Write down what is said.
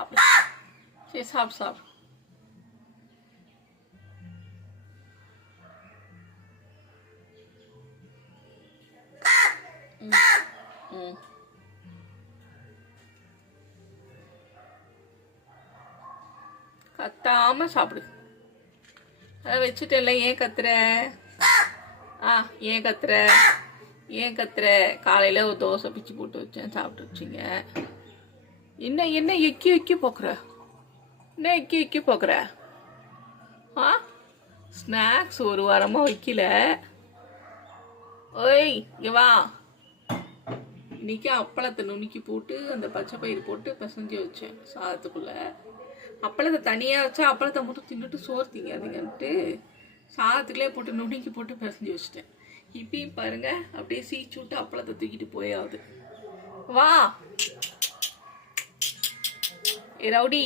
சாப்பிடு. சரி சாப்பிடு சாப்பிடு. கத்தாம சாப்பிடு. அதை வச்சுட்டல, ஏன் கத்துற? ஏன் கத்துற? ஏன் கத்துற? காலையில் ஒரு தோசை பிச்சு போட்டு வச்சேன், சாப்பிட்டு வச்சிங்க. என்ன என்ன எக்கி எக்கி போக்குற? என்ன எக்கி எக்கி போக்குற? ஸ்நாக்ஸ் ஒரு வாரமாக வைக்கல. ஓய் இங்க வா. இன்னைக்கு அப்பளத்தை நுணுக்கி போட்டு அந்த பச்சை பயிர் போட்டு பிசைஞ்சு வச்சேன் சாதத்துக்குள்ள. அப்பளத்தை தனியாக வச்சா அப்பளத்தை மட்டும் தின்னுட்டு சோறு திங்காதுங்கன்ட்டு சாதத்துக்குள்ளே போட்டு நுணுக்கி போட்டு பிசைஞ்சு வச்சுட்டேன். இப்பயும் பாருங்க, அப்படியே சீச்சு விட்டு அப்பளத்தை தூக்கிட்டு போயாவது. வா ஏ ரவுடி.